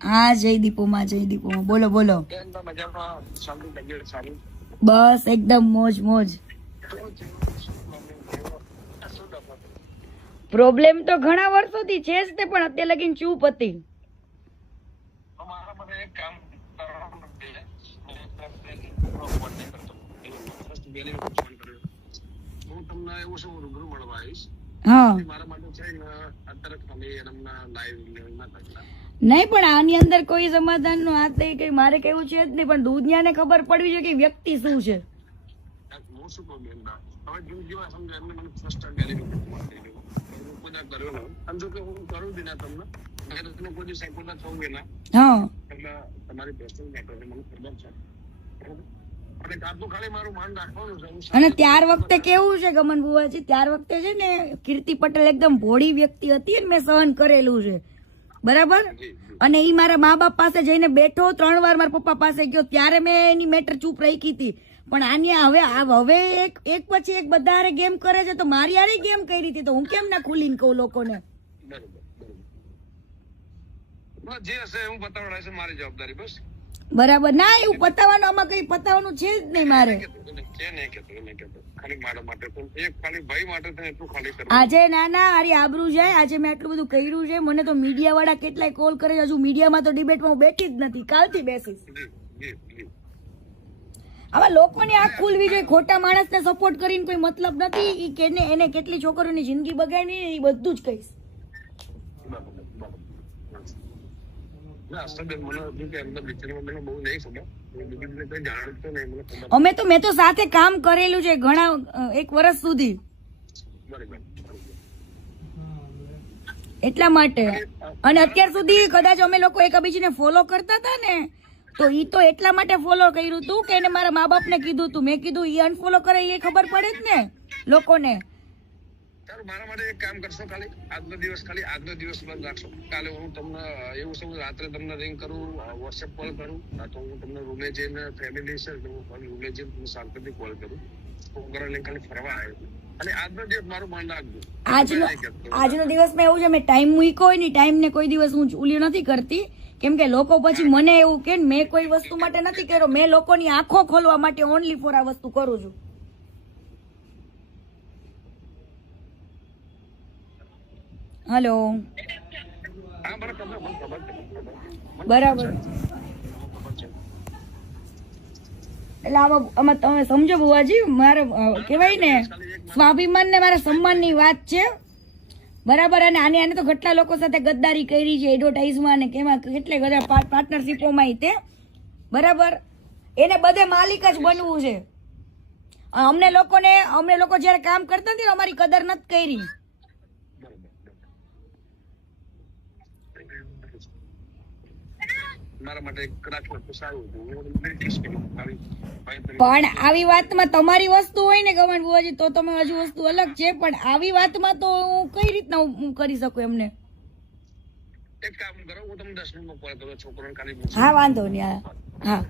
હા જયદીપોમાં બોલો બોલો. બસ એકદમ મોજ મોજ. પ્રોબ્લેમ તો ઘણા વર્ષોથી છે જ તે, પણ અત્યારે લગીને ચૂપ હતી. હા નહીં પણ આની અંદર કોઈ સમાધાન નું હાથ નહીં, કઈ મારે કેવું છે જ નહીં, પણ દુનિયાને ખબર પડવી જોઈએ કે વ્યક્તિ શું છે. હા અને ત્યાર વખતે કેવું છે ગમન બુવાજી, ત્યાર વખતે છે ને કીર્તિ પટેલ એકદમ ભોળી વ્યક્તિ હતી ને મેં સહન કરેલું છે બરાબર. અને ઈ મારા મા બાપ પાસે જઈને બેઠો, 3 વાર મારા પપ્પા પાસે ગયો, ત્યારે મેં એની મેટર ચૂપ રાખી હતી. પણ આની હવે એક પછી એક બધા હારે ગેમ કરે છે, તો મારી હારે ગેમ કરી હતી, તો હું કેમ ના ખુલીને કહું લોકોને. બરાબર ના, એવું પતાવવાનું આમાં કઈ પતાવવાનું છે જ નહીં મારે. આજે નાના અરે આબરૂ જાય, આજે મેં આટલું બધું કર્યું છે, મને તો મીડિયા વાળા કેટલાય કોલ કરે, હજુ મીડિયામાં તો ડિબેટમાં હું બેઠી જ નથી, કાલથી બેસીશ. આવા લોકોની આંખ ખુલવી જોઈએ, ખોટા માણસને સપોર્ટ કરીને કોઈ મતલબ નથી. કે એને કેટલી છોકરીઓની જિંદગી બગાડી એ બધું જ કહીશ. મેં તો સાથે કામ કરેલું છે ઘણા 1 વર્ષ સુધી, એટલા માટે. અને અત્યાર સુધી કદાચ અમે લોકો એકબીજાને ફોલો કરતા હતા ને, તો ઈ તો એટલા માટે ફોલો કર્યું હતું કે એને મારા મા બાપ ને કીધું હતું. મેં કીધું ઈ અનફોલો કરે એ ખબર પડે જ ને લોકોને. મારા માટે એક કામ કરશો, ખાલી આજનો દિવસ બંધ રાખશો. કાલે હું તમને એવું છે, રાત્રે તમને રિંગ કરું, વોટ્સએપ કોલ કરું, તો હું તમને રૂમે જઈને ફેમિલી છે રૂમે જઈને શાંતિથી કોલ કરું. છોકરા લઈને ખાલી ફરવા આવ્યો. અને આજનો દિવસ મારું મન રાખજો. આજનો દિવસમાં એવું છે, મેં ટાઈમ મૂક્યો હોય ને, ટાઈમ ને કોઈ દિવસ હું ઉલી નથી કરતી. કેમ કે લોકો પછી મને એવું કે મેં કોઈ વસ્તુ માટે નથી કર્યો, મેં લોકોની આંખો ખોલવા માટે ઓનલી ફોર આ વસ્તુ કરું છું. હેલો બરાબર. એટલે આમાં તમે સમજો બુવાજી, મારે કેવાય ને સ્વાભિમાન ને મારા સન્માન ની વાત છે બરાબર. અને આને તો કેટલા લોકો સાથે ગદ્દારી કરી છે, એડવર્ટાઇઝમાં ને કેમાં કેટલે બધા પાર્ટનરશીપોમાં તે બરાબર. એને બધે માલિક જ બનવું છે. અમે લોકો જયારે કામ કરતા ને અમારી કદર નથી કરી. પણ આવી વાતમાં તમારી વસ્તુ હોય ને ગમન બુવાજી, તો તમે હજુ વસ્તુ અલગ છે. પણ આવી વાતમાં તો હું કઈ રીતના હું કરી શકું એમને. એક કામ કરો, હું તમને 10 મિનિટમાં કોલ કરું, છોકરાને ખાલી. હા વાંધો નહીં. હા